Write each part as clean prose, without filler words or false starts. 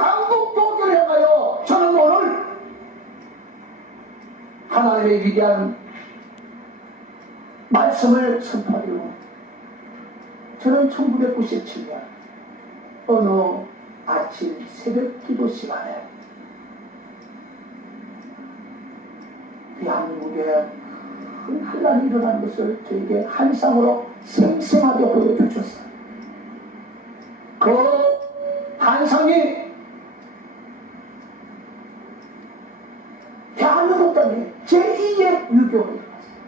한국 교회를 향하여 저는 오늘 하나님의 위대한 말씀을 선포하려고 저는 1997년 어느 아침 새벽 기도 시간에 대한민국에 큰 환란이 일어난 것을 저에게 환상으로 생생하게 보여주셨어요. 그 환상이 대한민국 땅에 제2의 유교가 일어났습니다.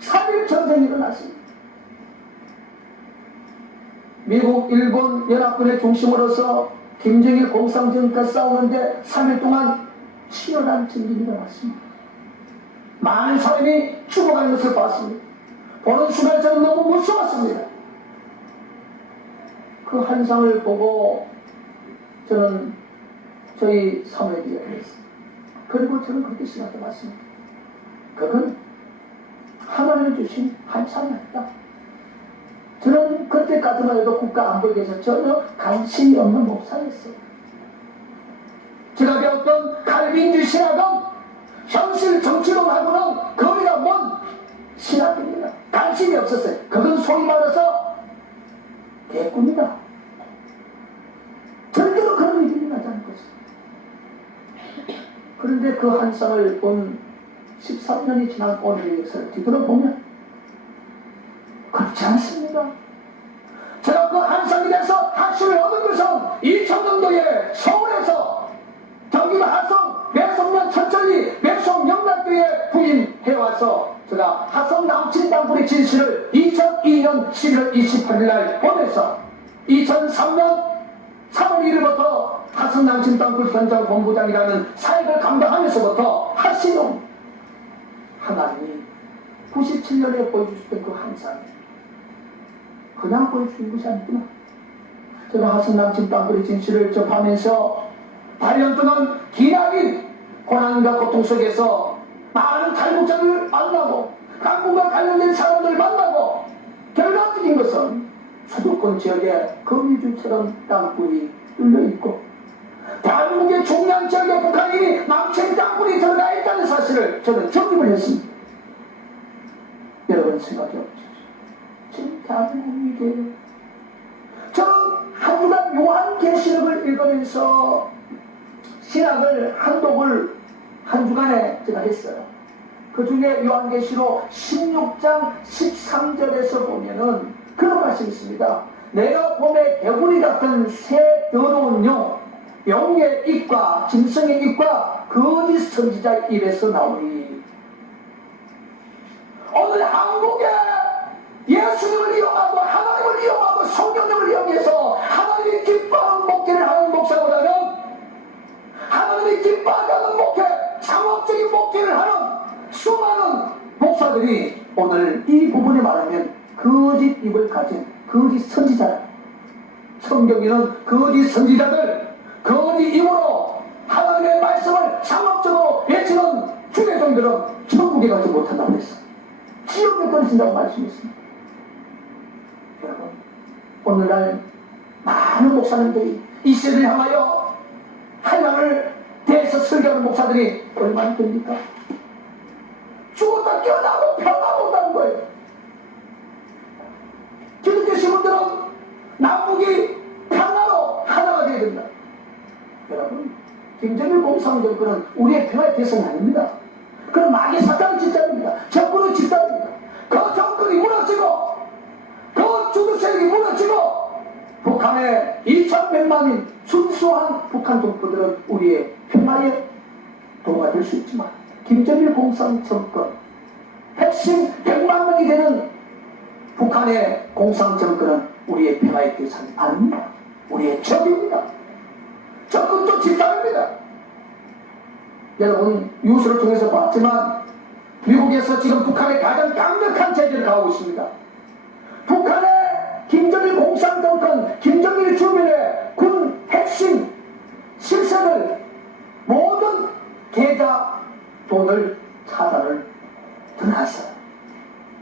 3.1 전쟁이 일어났습니다. 미국, 일본 연합군의 중심으로서 김정일 공산정과 싸우는데 3일 동안 치열한 전쟁이 일어났습니다. 많은 사람이 죽어가는 것을 봤습니다. 보는 순간 저는 너무 무서웠습니다. 그 환상을 보고 저는 저희 사모에게 얘기했습니다. 그리고 저는 그렇게 생각해 봤습니다. 그건 하나님이 주신 환상이 아니다. 저는 그때까지만 해도 국가안보에 대해서 전혀 관심이 없는 목사였어요. 제가 배웠던 칼빈주 신학은 현실 정치로 말고는 거리가 먼 신학입니다. 관심이 없었어요. 그건 소위 말해서 개꿈이다. 절대로 그런 일이 나지 않을 것입니다. 그런데 그 환상을 본 13년이 지난 오늘의 역사를 뒤돌아보면 그렇지 않습니다. 제가 그 환상에 대해서 학습을 얻은 것은 2000년도에 서울에서 경기도 하성 매성면 천천히 매성 영락교에 부임해와서 제가 하성 남친당불의 진실을 2002년 11월 28일 날 보내서 2003년 3월 1일부터 하성 남친당불 현장 본부장이라는 사역을 감당하면서부터 하시는 하나님이 97년에 보여주셨던 그 환상이 그냥 보여주는 것이 아니구나. 제가 하성 남친당불의 진실을 접하면서 8년 동안 기나긴 고난과 고통 속에서 많은 탈북자를 만나고 강국과 관련된 사람들을 만나고 결과적인 것은 수도권 지역에 거미줄처럼 땅굴이 뚫려있고 대한민국의 중요한 지역에 북한인이 망친 땅굴이 들어가 있다는 사실을 저는 정립을 했습니다. 여러분 생각해 보십시오. 지금 대한민국이 저는 한 주간 요한계시록을 읽으면서 신학을 한독을 한 주간에 제가 했어요. 그 중에 요한계시록 16장 13절에서 보면은 그런 말씀이 있습니다. 내가 봄에 개구리 같은 새 더러운 영의 입과 짐승의 입과 거짓 선지자의 입에서 나오니 오늘 한국에 예수님을 이용하고 하나님을 이용하고 성령님을 이용해서 하나님이 기뻐하는 목회를 하는 목사보다는 하나님이 기뻐하지 않는 목회, 상업적인 목회를 하는 수많은 목사들이 오늘 이 부분에 말하면 거짓 입을 가진 거짓 선지자들, 성경에는 거짓 선지자들, 거짓 입으로 하나님의 말씀을 상업적으로 외치는 주의종들은 천국에 가지 못한다고 했어. 지옥에 떨어진다고 말씀했습니다. 여러분, 오늘날 많은 목사님들이 이 시대를 향하여 하나님을 대해서 설교하는 목사들이 얼마나 됩니까? 죽었다 깨어나고 평화 못하는 거예요. 기독교신 분들은 남북이 평화로 하나가 되어야 된다. 여러분, 김정일 공산정권은 우리의 평화의 대상이 아닙니다. 그건 마귀 사탄의 집단입니다. 적군의 집단입니다. 그 정권이 무너지고 그 주도 세력이 무너지고 북한의 2100만인 순수한 북한 동포들은 우리의 평화의 도가 될 수 있지만 김정일 공산정권 핵심 100만 명이 되는 북한의 공산정권은 우리의 평화의 대상이 아닙니다. 우리의 적입니다. 적군도 집단입니다. 여러분 뉴스를 통해서 봤지만 미국에서 지금 북한에 가장 강력한 제재를 가하고 있습니다. 북한의 김정일 공산정권, 김정일 주변의 군 핵심 실세를 모든 계좌 돈을 차단을 들어갔어요.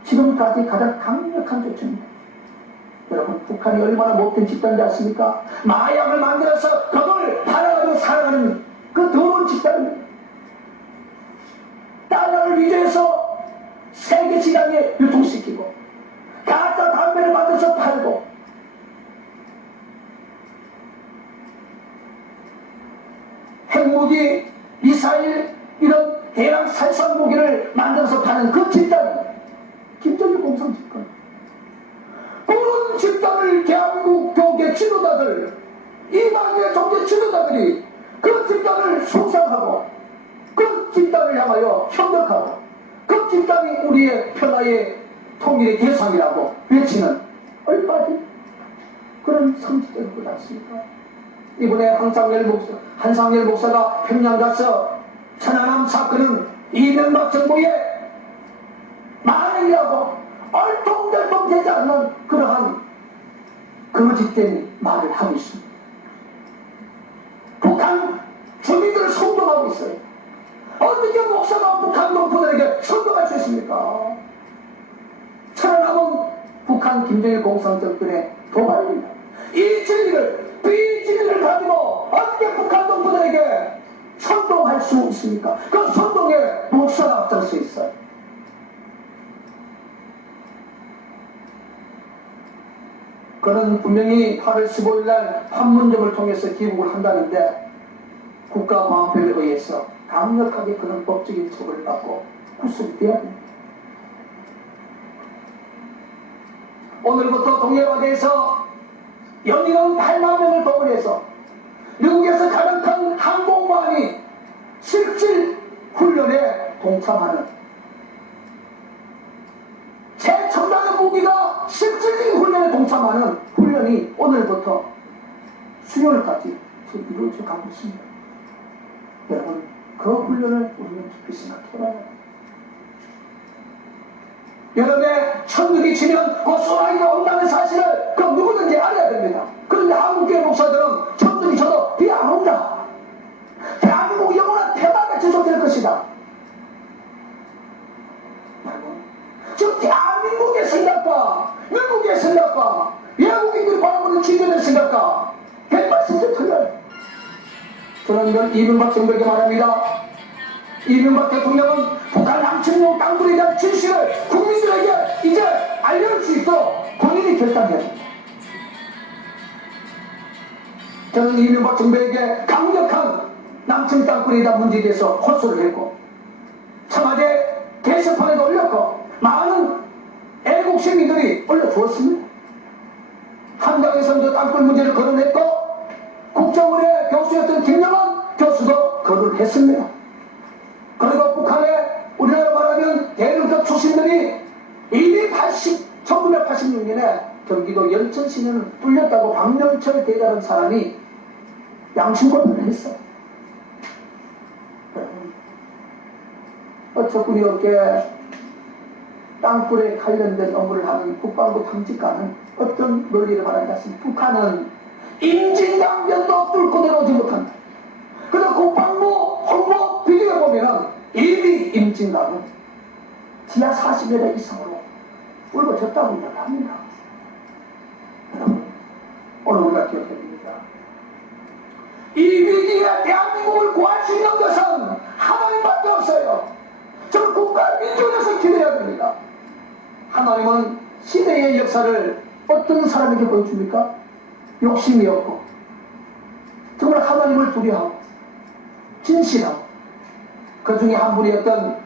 지금까지 가장 강력한 조치입니다. 여러분 북한이 얼마나 못된 집단인지 아십니까? 마약을 만들어서 그걸 핵무기, 미사일 이런 대량 살상 무기를 만들어서 파는 그 집단이 김정일 공산 집단. 그런 집단을 대한민국 교계 지도자들, 이방의 종교 지도자들이 그 집단을 숭상하고 그 집단을 향하여 협력하고 그 집단이 우리의 평화의 통일의 대상이라고 외치는 얼마나 그런 성질적인 것 같습니까? 이번에 한상열 목사가 평양 가서 천안함 사건은 이명박 정부의 만행이라고 얼통덜통 되지 않는 그러한 거짓된 말을 하고 있습니다. 북한 주민들을 선동하고 있어요. 어떻게 목사가 북한 농부들에게 선동할 수 있습니까? 천안함은 북한 김정일 공산정권의 도발입니다. 이 진리를, 비진리를 가지고 어떻게 북한 농부들에게 선동할 수 있습니까? 그 선동에 목사가 앞설 수 있어요. 그는 분명히 8월 15일 날 판문점을 통해서 귀국을 한다는데 국가보안법에 의해서 강력하게 그런 법적인 처벌을 받고 구속돼야 됩니다. 오늘부터 동해바다에서 연인은 8만 명을 동원해서 미국에서 가장 큰 항공모함이 실질 훈련에 동참하는 최첨단의 무기가 실질적인 훈련에 동참하는 훈련이 오늘부터 수요일까지 이루어져 가고 있습니다. 여러분, 그 훈련을 우리는 깊이 생각해봐야 합니다. 여름에 천둥이 치면 그 소나기가 온다는 사실을 그 누구든지 알아야 됩니다. 그런데 한국교회 목사들은 천둥이 쳐도 비 안 온다. 대한민국 영원한 평화가 지속될 것이다. 지금 대한민국의 생각과 미국의 생각과 외국인들이 바라보는 기존의 생각과 180도 틀려요. 저는 이건 이명박 정부에게 말합니다. 이명박 대통령은 북한 남측용 땅굴에 대한 진실을 국민들에게 이제 알려줄 수 있도록 본인이 결단해야 됩니다. 저는 이명박 정부에게 강력한 남측 땅굴에 대한 문제에 대해서 호소를 했고 청와대 게시판에도 올렸고 많은 애국 시민들이 올려주었습니다. 한강에서도 땅굴 문제를 거론했고 국정원의 교수였던 김영환 교수도 거론을 했습니다. 그리고 북한에 우리나라 말하면 대륙적 출신들이 이미 1986년에 경기도 연천시는 뚫렸다고 박명철 대라는 사람이 양심고문을 했어요. 어처구니 없게 땅굴에 관련된 업무를 하는 국방부 탐지관은 어떤 논리를 말하는 것 같습니다. 북한은 임진강변도 뚫고 내려오지 못한다. 그래서 국방부 홍보 비디오에 보면은 이미 임진강은 지하 40m 이상으로 굵어졌다고 이야기합니다. 여러분, 오늘 우리가 기억해야 됩니다. 이 위기에 대한민국을 구할 수 있는 것은 하나님밖에 없어요. 저는 국가 민주에서 기도해야 됩니다. 하나님은 시대의 역사를 어떤 사람에게 보여줍니까? 욕심이 없고 정말 하나님을 두려워하고 진실하고 그 중에 한 분이었던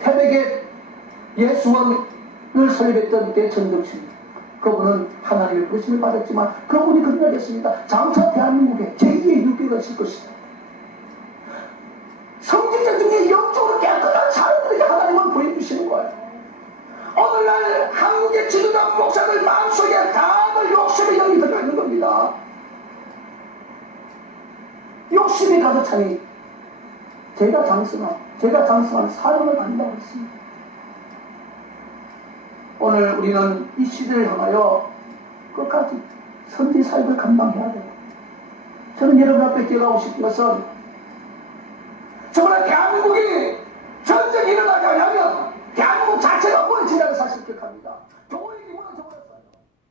태백의 예수원을 설립했던 대천덕신, 그분은 하나님의 부르심을 받았지만 그분이 그러했습니다. 장차 대한민국에 제2의 유교가 있을 것이다. 성직자 중에 영적으로 깨끗한 사람들에게 하나님은 보여주시는 거예요. 오늘날 한국의 지도자 목사들 마음속에 다들 욕심의 영이 들어있는 겁니다. 욕심이 가득 차니 제가 장성한 사람을 아닌다고 했습니다. 오늘 우리는 이 시대를 향하여 끝까지 선지 사역을 감당해야 돼요. 저는 여러분 앞에 기억하고 싶은 것은 정말 대한민국이 전쟁이 일어나지 않으면 대한민국 자체가 무너진다는 사실을 기억합니다.